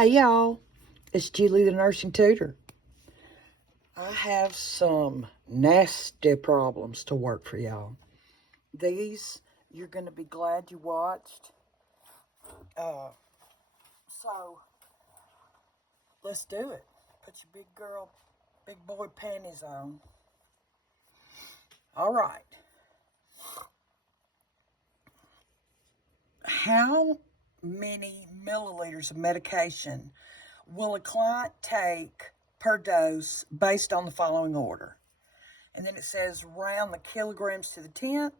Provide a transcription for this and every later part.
Hey y'all, it's Julie the nursing tutor. I have some nasty problems to work for y'all. These, you're going to be glad you watched. So, let's do it. Put your big boy panties on. All right. How many milliliters of medication will a client take per dose based on the following order? And then it says round the kilograms to the 10th,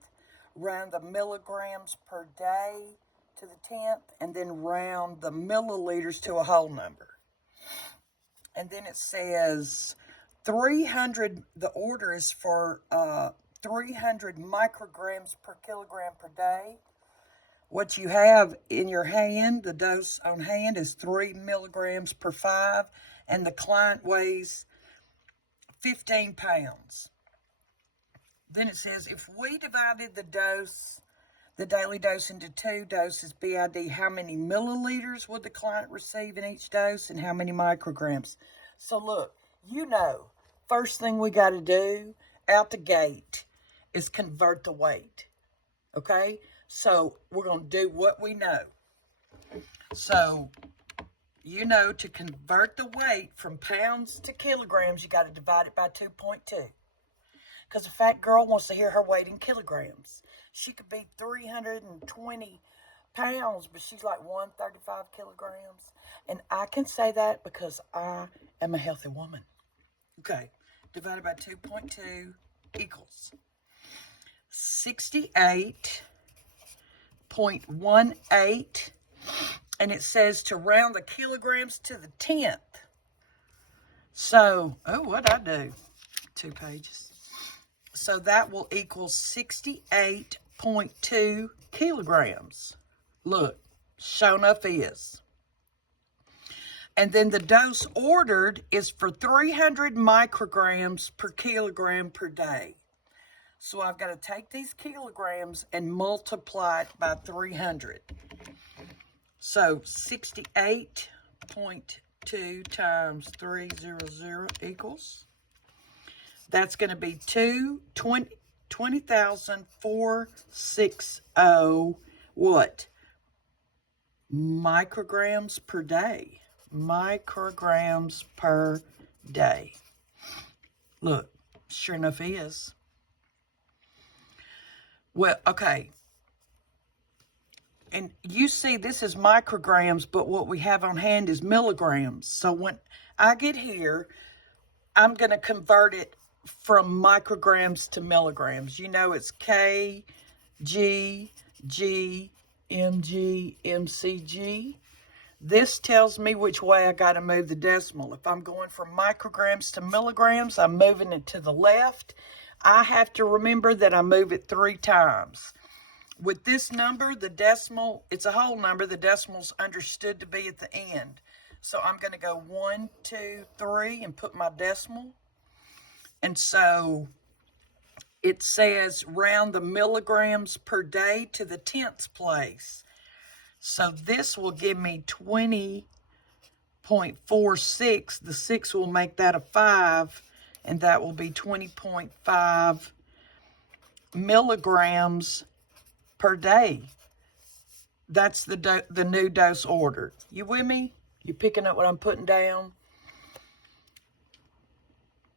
round the milligrams per day to the 10th, and then round the milliliters to a whole number. And then it says 300, the order is for 300 micrograms per kilogram per day. What you have in your hand, the dose on hand, is 3 milligrams per 5, and the client weighs 15 pounds. Then it says, if we divided the daily dose into 2 doses, BID, how many milliliters would the client receive in each dose and how many micrograms? So look, first thing we got to do out the gate is convert the weight, okay? So we're going to do what we know. So, to convert the weight from pounds to kilograms, you got to divide it by 2.2. Because a fat girl wants to hear her weight in kilograms. She could be 320 pounds, but she's like 135 kilograms. And I can say that because I am a healthy woman. Okay, divided by 2.2 equals 68.18. And it says to round the kilograms to the 10th. So, what'd I do? 2 pages. So that will equal 68.2 kilograms. Look, sure enough is. And then the dose ordered is for 300 micrograms per kilogram per day. So I've got to take these kilograms and multiply it by 300. So 68.2 times 300 equals, that's going to be 20,460 what? Micrograms per day. Micrograms per day. Look, sure enough is. Well, okay. And you see this is micrograms, but what we have on hand is milligrams. So when I get here, I'm going to convert it from micrograms to milligrams. It's K, G, G, mg, mcg. This tells me which way I got to move the decimal. If I'm going from micrograms to milligrams, I'm moving it to the left. I have to remember that I move it 3 times. With this number, the decimal, it's a whole number. The decimal's understood to be at the end. So I'm going to go 1, 2, 3 and put my decimal. And so it says round the milligrams per day to the 10th place. So this will give me 20.46. The 6 will make that a 5, and that will be 20.5 milligrams per day. That's the new dose order. You with me? You picking up what I'm putting down?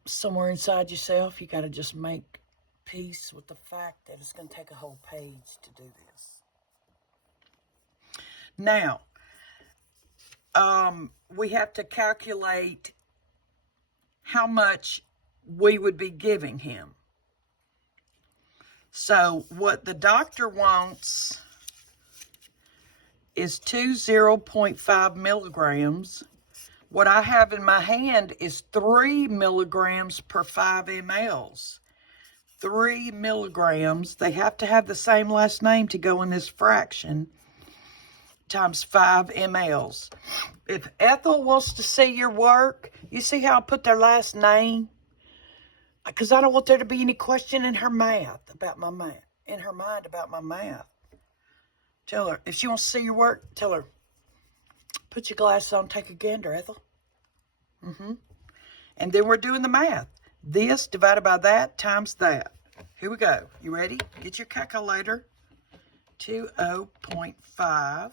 Somewhere inside yourself, you got to just make peace with the fact that it's going to take a whole page to do this. Now, we have to calculate how much we would be giving him. So what the doctor wants is 0.5 milligrams. What I have in my hand is 3 milligrams per 5 mLs. 3 milligrams. They have to have the same last name to go in this fraction. Times 5 mLs. If Ethel wants to see your work, you see how I put their last name? Because I don't want there to be any question in her mind about my math. Tell her, if she wants to see your work, tell her, Put your glasses on, take a gander, Ethel. And then we're doing the math. This divided by that times that. Here we go. You ready? Get your calculator. 20.5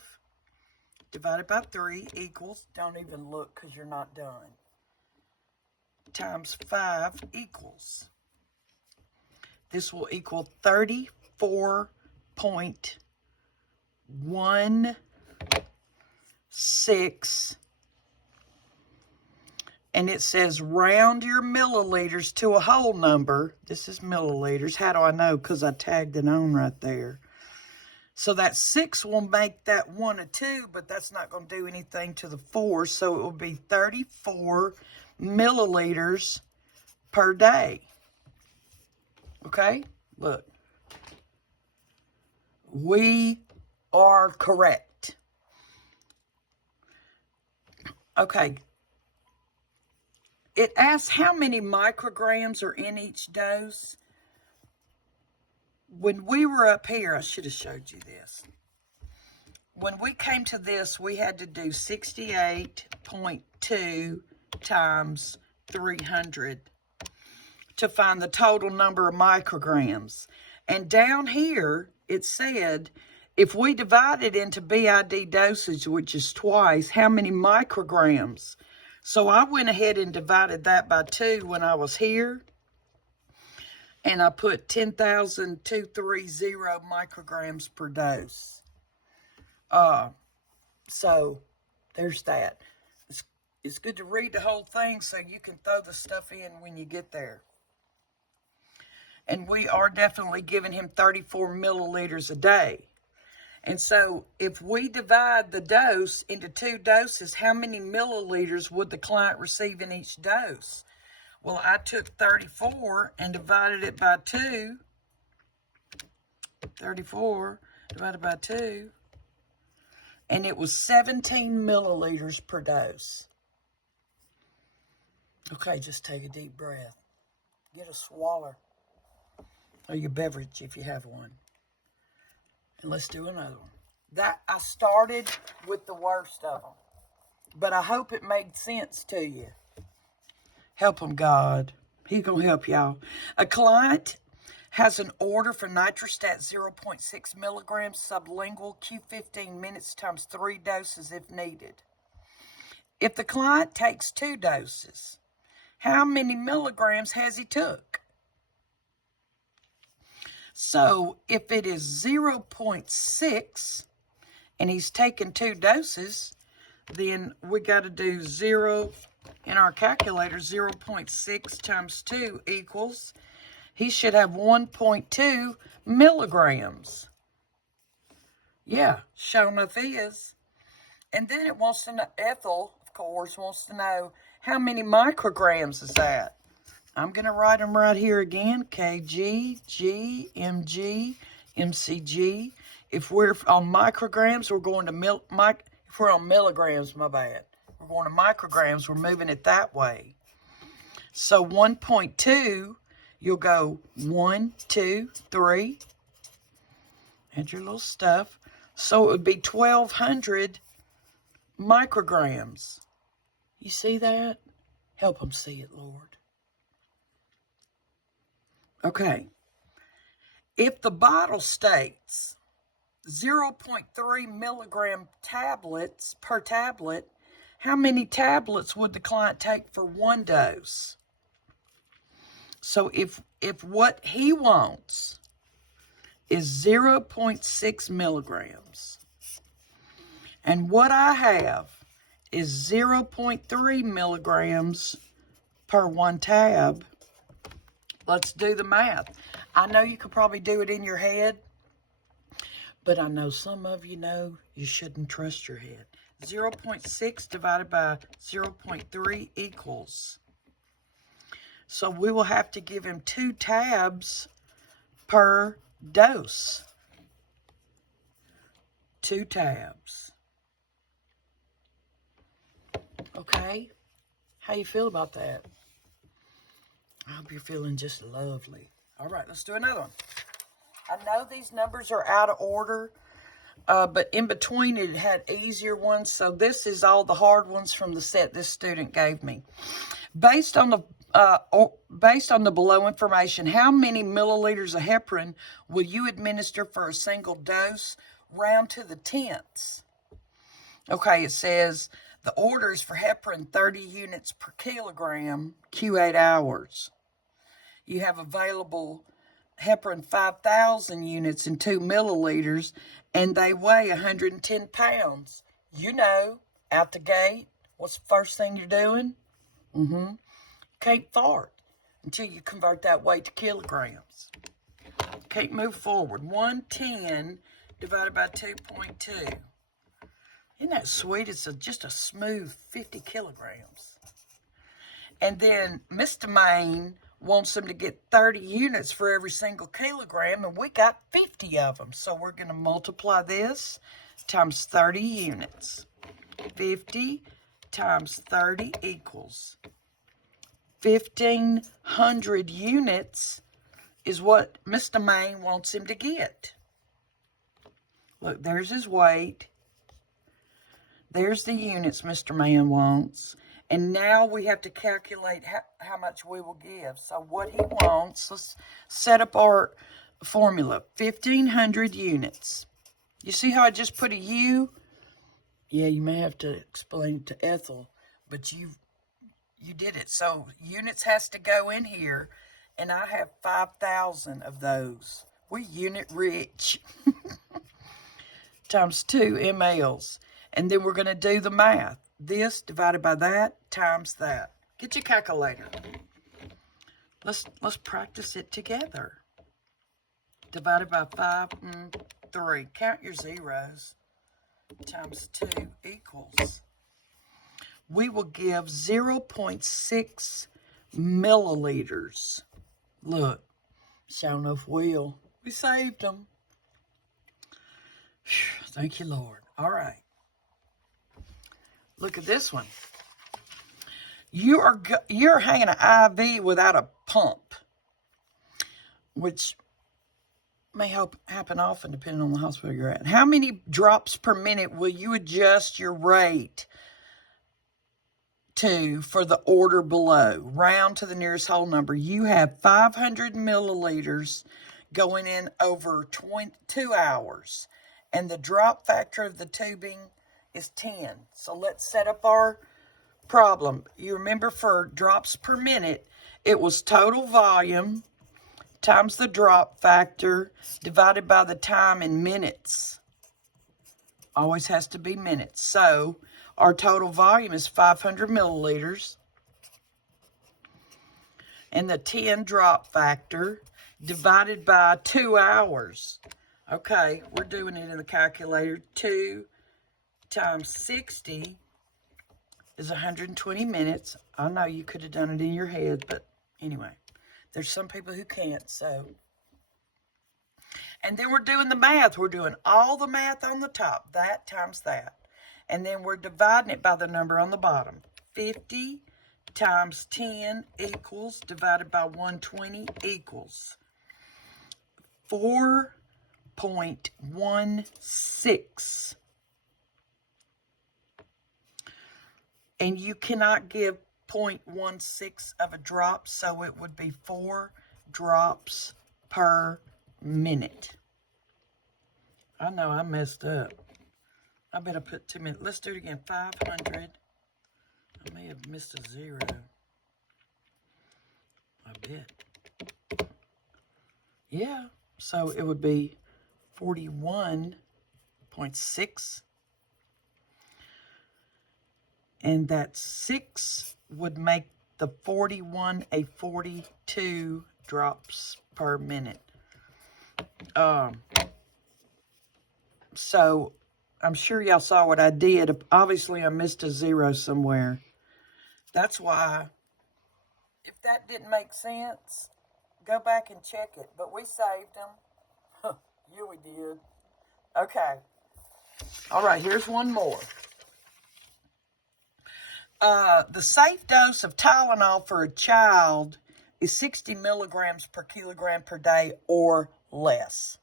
divided by 3 equals, don't even look because you're not done, times 5 equals. This will equal 34.16. And it says round your milliliters to a whole number. This is milliliters. How do I know? Because I tagged it on right there. So that 6 will make that 1 a 2, but that's not going to do anything to the 4. So it will be 34 milliliters per day. Okay? Look. We are correct. Okay. It asks how many micrograms are in each dose. When we were up here, I should have showed you this. When we came to this, we had to do 68.2 times 300 to find the total number of micrograms. And down here, it said, if we divide it into BID dosage, which is twice, how many micrograms? So I went ahead and divided that by 2 when I was here. And I put 10,230 micrograms per dose. So there's that. It's good to read the whole thing so you can throw the stuff in when you get there. And we are definitely giving him 34 milliliters a day. And so if we divide the dose into 2 doses, how many milliliters would the client receive in each dose? Well, I took 34 and divided it by 2. 34 divided by 2. And it was 17 milliliters per dose. Okay, just take a deep breath. Get a swallow. Or your beverage if you have one. And let's do another one. I started with the worst of them. But I hope it made sense to you. Help him, God. He's going to help y'all. A client has an order for nitrostat 0.6 milligrams sublingual Q15 minutes times 3 doses if needed. If the client takes 2 doses, how many milligrams has he took? So if it is 0.6 and he's taken 2 doses, then we got to do 0 in our calculator. 0.6 times 2 equals, he should have 1.2 milligrams. Yeah, sure enough he is. And then it wants to know, Ethel, of course, wants to know how many micrograms is that? I'm going to write them right here again. kg, g, mg, mcg. If we're on micrograms, we're going to if we're on milligrams, my bad. We're going to micrograms, we're moving it that way. So 1.2, you'll go 1, 2, 3. Add your little stuff. So it would be 1,200 micrograms. You see that? Help them see it, Lord. Okay. If the bottle states 0.3 milligram tablets per tablet, how many tablets would the client take for 1 dose? So if what he wants is 0.6 milligrams, and what I have is 0.3 milligrams per 1 tab, let's do the math. I know you could probably do it in your head, but I know some of you know you shouldn't trust your head. 0.6 divided by 0.3 equals. So we will have to give him 2 tabs per dose. 2 tabs. Okay? How you feel about that? I hope you're feeling just lovely. All right, let's do another one. I know these numbers are out of order. but in between it had easier ones. So this is all the hard ones from the set this student gave me. Based on the below information, how many milliliters of heparin will you administer for a single dose, round to the tenths? Okay, it says the order is for heparin 30 units per kilogram, Q8 hours. You have available heparin 5,000 units in 2 milliliters, and they weigh 110 pounds. You know, out the gate, what's the first thing you're doing? Can't fart until you convert that weight to kilograms. Can't move forward. 110 divided by 2.2. Isn't that sweet? It's just a smooth 50 kilograms. And then Mr. Maine wants them to get 30 units for every single kilogram, and we got 50 of them. So we're going to multiply this times 30 units. 50 times 30 equals 1,500 units is what Mr. Maine wants him to get. Look, there's his weight. There's the units Mr. Maine wants. And now we have to calculate how much we will give. So what he wants, let's set up our formula. 1,500 units. You see how I just put a U? Yeah, you may have to explain it to Ethel, but you did it. So units has to go in here, and I have 5,000 of those. We're unit rich. Times 2 mLs. And then we're going to do the math. This divided by that times that. Get your calculator. Let's practice it together. Divided by 5 and 3. Count your zeros. Times 2 equals. We will give 0.6 milliliters. Look, sure enough will. We saved them. Whew, thank you, Lord. All right. Look at this one. You're hanging an IV without a pump, which may happen often depending on the hospital you're at. How many drops per minute will you adjust your rate to for the order below? Round to the nearest whole number. You have 500 milliliters going in over 2 hours, and the drop factor of the tubing is 10. So let's set up our problem. You remember for drops per minute, it was total volume times the drop factor divided by the time in minutes. Always has to be minutes. So our total volume is 500 milliliters. And the 10 drop factor divided by 2 hours. Okay, we're doing it in the calculator. 2 times 60 is 120 minutes. I know you could have done it in your head, but anyway, there's some people who can't, so. And then we're doing the math. We're doing all the math on the top, that times that. And then we're dividing it by the number on the bottom. 50 times 10 equals, divided by 120 equals 4.16. And you cannot give 0.16 of a drop, so it would be 4 drops per minute. I know I messed up. I bet I put 2 minutes. Let's do it again. 500. I may have missed a 0. I bet. Yeah. So it would be 41.6. And that 6 would make the 41 a 42 drops per minute. So I'm sure y'all saw what I did. Obviously, I missed a 0 somewhere. That's why, if that didn't make sense, go back and check it. But we saved them. Yeah, we did. Okay. All right, here's one more. The safe dose of Tylenol for a child is 60 milligrams per kilogram per day or less.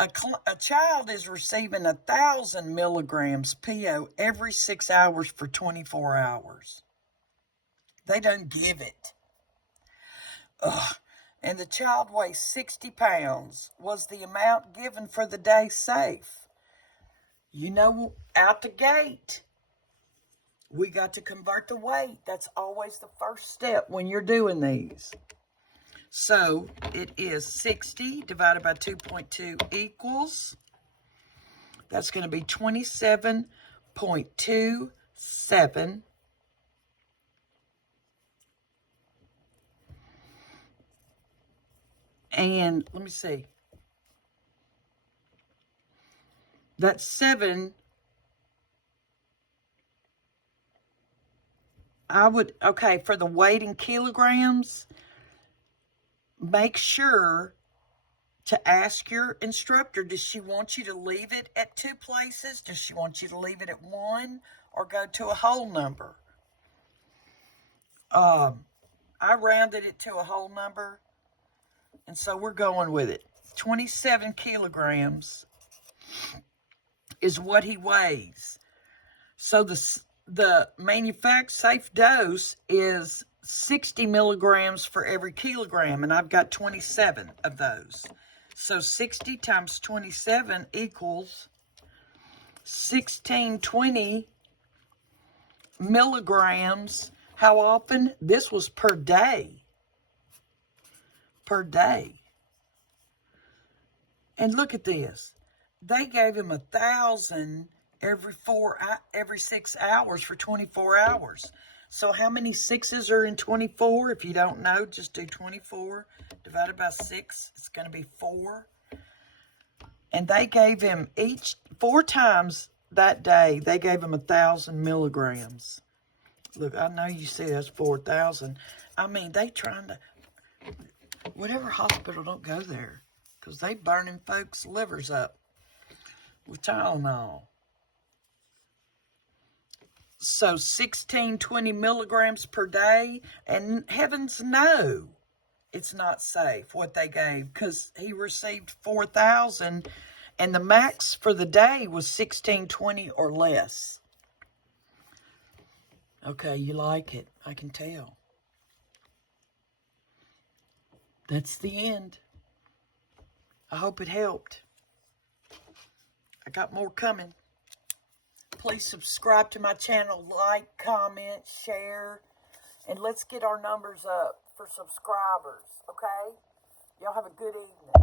A child is receiving 1,000 milligrams PO every 6 hours for 24 hours. They don't give it. Ugh. And the child weighs 60 pounds. Was the amount given for the day safe? You know, out the gate, we got to convert the weight. That's always the first step when you're doing these. So it is 60 divided by 2.2 equals, that's going to be 27.27. And let me see. That's 7. Okay, for the weight in kilograms, make sure to ask your instructor, does she want you to leave it at 2 places? Does she want you to leave it at 1 or go to a whole number? I rounded it to a whole number, and so we're going with it. 27 kilograms is what he weighs. So the manufactured safe dose is 60 milligrams for every kilogram, and I've got 27 of those. So 60 times 27 equals 1620 milligrams. How often? This was per day. Per day. And look at this. They gave him 1,000 every 6 hours for 24 hours. So how many 6s are in 24? If you don't know, just do 24 divided by 6. It's going to be 4. And they gave him 4 times that day, they gave him 1,000 milligrams. Look, I know you see that's 4,000. I mean, they trying to, whatever hospital, don't go there, because they burning folks' livers up with Tylenol. So 1620 milligrams per day, and heavens no, it's not safe what they gave, because he received 4,000, and the max for the day was 1620 or less. Okay, you like it, I can tell. That's the end. I hope it helped. I got more coming. Please subscribe to my channel, like, comment, share, and let's get our numbers up for subscribers, okay? Y'all have a good evening.